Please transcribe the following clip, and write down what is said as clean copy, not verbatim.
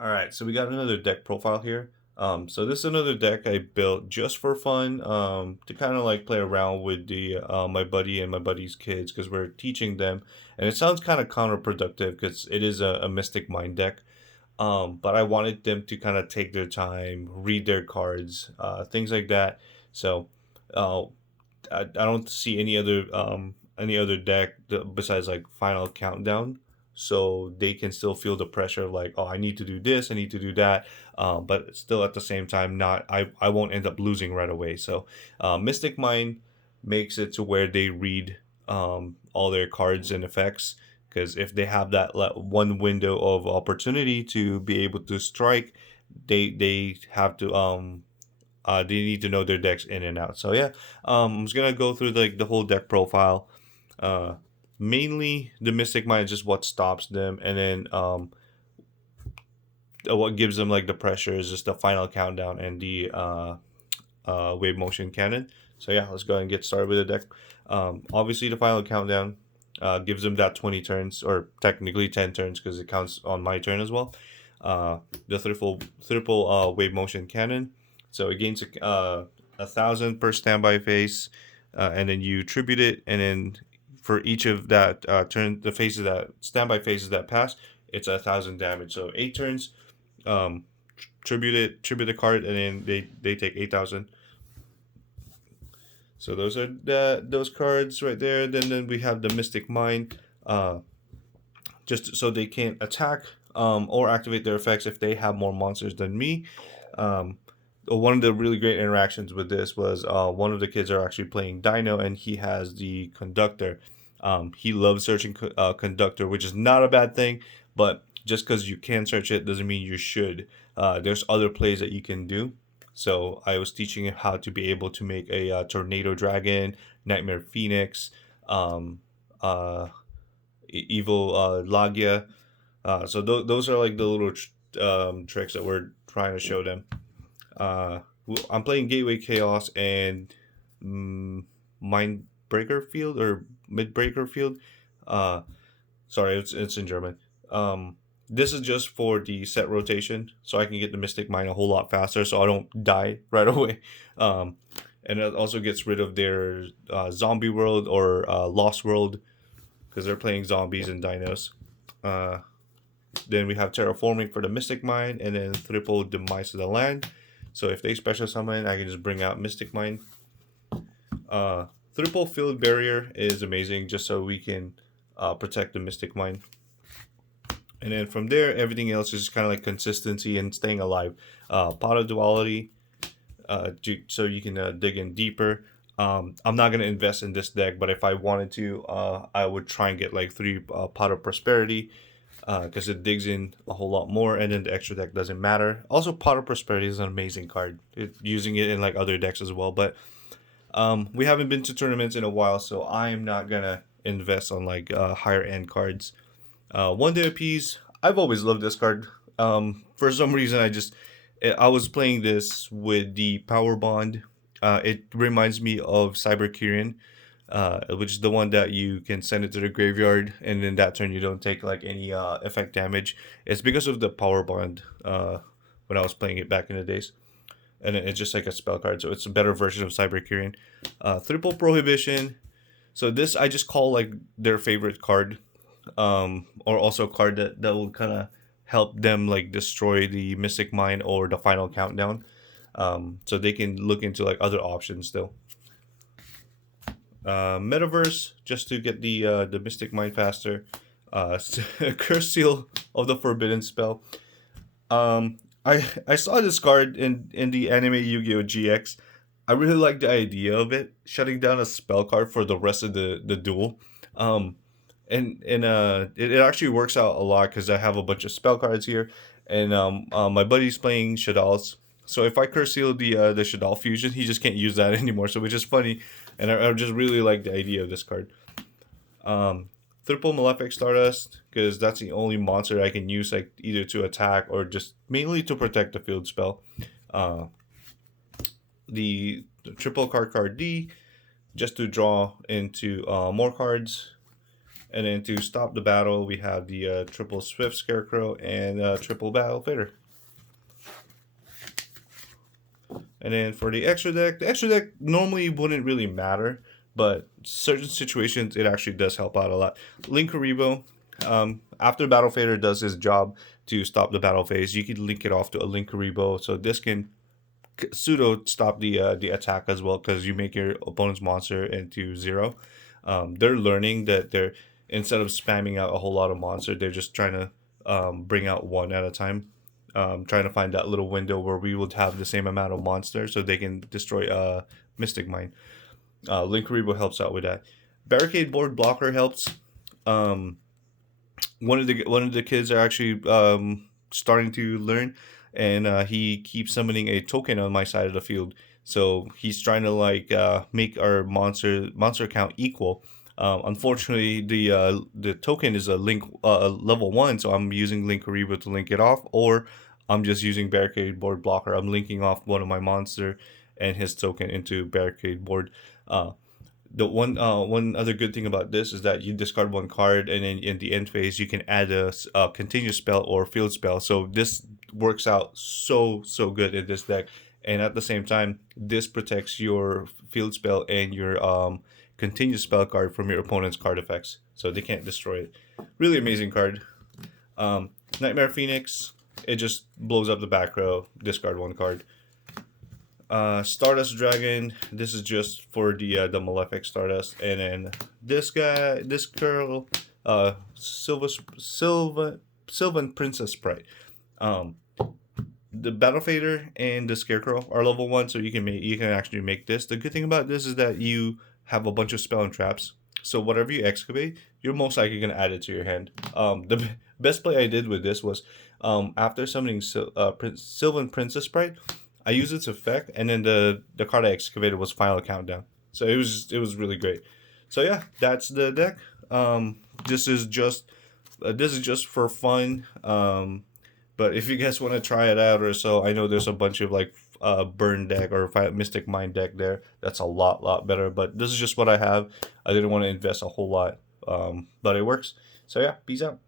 All right, so we got another deck profile here. So this is another deck I built just for fun, to kind of like play around with the my buddy and my buddy's kids because we're teaching them, and it sounds kind of counterproductive because it is a Mystic Mind deck. But I wanted them to kind of take their time, read their cards, things like that. So, uh, I don't see any other deck besides like Final Countdown, so they can still feel the pressure of like, oh, I need to do this, I need to do that, but still at the same time, not I won't end up losing right away. So, Mystic Mind makes it to where they read all their cards and effects. Because if they have that one window of opportunity to be able to strike, they have to they need to know their decks in and out. So yeah, I'm just gonna go through like the whole deck profile. Uh, Mainly the Mystic Mind is just what stops them, and then what gives them like the pressure is just the Final Countdown and the Wave Motion Cannon. So yeah, let's go ahead and get started with the deck. Obviously, the Final Countdown gives them that 20 turns, or technically 10 turns because it counts on my turn as well. The triple Wave Motion Cannon. So it gains 1,000 per standby phase, and then you tribute it, and then for each of that the phases that standby phases that pass, it's 1,000 damage. So 8 turns, um, tribute the card, and then they take 8,000. So those are those cards right there. Then we have the Mystic Mind, just so they can't attack or activate their effects if they have more monsters than me. Um, One of the really great interactions with this was one of the kids are actually playing Dino, and he has the Conductor. He loves searching Conductor, which is not a bad thing, but just because you can search it doesn't mean you should. There's other plays that you can do. So I was teaching him how to be able to make a Tornado Dragon, Nightmare Phoenix, um, uh, Evil Lagia. So those are like the little tricks that we're trying to show them. I'm playing Gateway Chaos and Mind Breaker Field or Mid Breaker Field. Uh, Sorry, it's in German. This is just for the set rotation, so I can get the Mystic Mine a whole lot faster, so I don't die right away. Um, and it also gets rid of their zombie world or lost world because they're playing zombies and dinos. Uh, then we have terraforming for the Mystic Mine, and then triple demise of the land. So if they special summon, I can just bring out Mystic Mine. Uh, Triple field barrier is amazing, just so we can protect the Mystic Mine. And then from there, everything else is kind of like consistency and staying alive. Pot of duality, so you can dig in deeper. I'm not gonna invest in this deck, but if I wanted to, I would try and get like three pot of prosperity, because it digs in a whole lot more, and then the extra deck doesn't matter. Also, Pot of Prosperity is an amazing card. Using it in like other decks as well, but we haven't been to tournaments in a while, so I am not gonna invest on like higher end cards. One Day Appease, I've always loved this card. For some reason, I was playing this with the Power Bond. It reminds me of Cyber Kyrian, which is the one that you can send it to the graveyard, and then that turn you don't take like any effect damage. It's because of the Power Bond. When I was playing it back in the days, and it's just like a spell card, so it's a better version of Cyber Kyrian. Triple Prohibition. So this I just call like their favorite card, or also a card that will kind of help them like destroy the Mystic Mine or the Final Countdown, so they can look into like other options still. Metaverse, just to get the Mystic Mine faster. Curse Seal of the Forbidden Spell. I saw this card in the anime Yu-Gi-Oh GX. I really like the idea of it shutting down a spell card for the rest of the duel. Um, it actually works out a lot because I have a bunch of spell cards here, and my buddy's playing Shadal's. So if I curse seal the Shadal fusion, he just can't use that anymore. So which is funny, and I just really like the idea of this card. Um, Triple Malefic Stardust, because that's the only monster I can use like either to attack or just mainly to protect the field spell. Uh, the triple card D, just to draw into more cards, And then to stop the battle, we have the triple Swift Scarecrow and triple Battle Fader. And then for the extra deck normally wouldn't really matter, but certain situations it actually does help out a lot. Linkuriboh, after Battle Fader does his job to stop the battle phase, you can link it off to a Linkuriboh, so this can pseudo stop the attack as well, because you make your opponent's monster into 0. They're learning that they're, instead of spamming out a whole lot of monster, they're just trying to bring out one at a time. Trying to find that little window where we would have the same amount of monsters so they can destroy Mystic Mine. Linkuriboh helps out with that. Barricade Board Blocker helps. One of the kids are actually starting to learn, and he keeps summoning a token on my side of the field. So he's trying to like make our monster count equal. Unfortunately, the token is a level 1, so I'm using Linkuriboh to link it off, or I'm just using Barricade Board Blocker. I'm linking off one of my monster and his token into Barricade Board. The one other good thing about this is that you discard one card, and then in the end phase you can add a continuous spell or field spell. So this works out so good in this deck, and at the same time this protects your field spell and your continuous spell card from your opponent's card effects, so they can't destroy it. Really amazing card. Nightmare Phoenix, it just blows up the back row, discard one card. Stardust Dragon, this is just for the Malefic Stardust. And then this girl, Sylvan Princess Sprite. The Battle Fader and the Scarecrow are level 1, so you can actually make this. The good thing about this is that you have a bunch of spell and traps, so whatever you excavate, you're most likely gonna add it to your hand. The best play I did with this was after summoning Sylvan Princess Sprite, I used its effect, and then the card I excavated was Final Countdown. So it was really great. So yeah, that's the deck. This is just for fun. But if you guys want to try it out or so, I know there's a bunch of like burn deck or Mystic Mine deck there that's a lot better. But this is just what I have. I didn't want to invest a whole lot, but it works. So yeah, peace out.